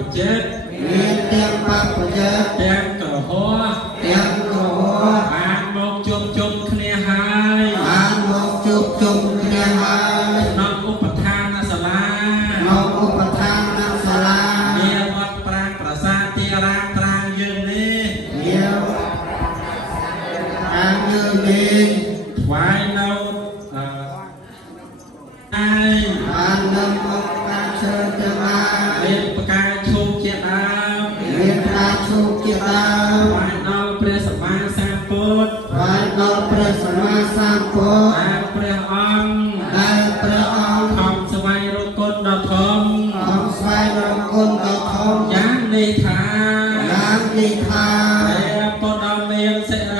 ประเจ็ดមានទាំងបព្វជិតទាំងក្រហមទាំងក្រហមបានមកជុំគ្នាហើយបានមកជួបជុំគ្នាហើយក្នុងឧបឋានសាលាក្នុងឧបឋានសាលាមានវត្តប្រាង្គប្រាសាទទីរាមត្រាងយើងនេះមានអាយើងនេះថ្វាយនៅបាននឹងមកការជើទាំងឡាយមានប្រកាសឈូកជាដើមមានការឈូកជាដើមថ្វាយដល់ព្រះសម្មាសម្ពុទ្ធថ្វាយដល់ព្រះសម្មាសម្ពុទ្ធដែលព្រះអង្គដែលព្រះអង្គខំស្វែងរកគុណដ៏ធំខំស្វែងរកគុណដ៏ធំយ៉ាងនេះថាយ៉ាងនេះថាព្រះពុទ្ធដ៏មានសិរី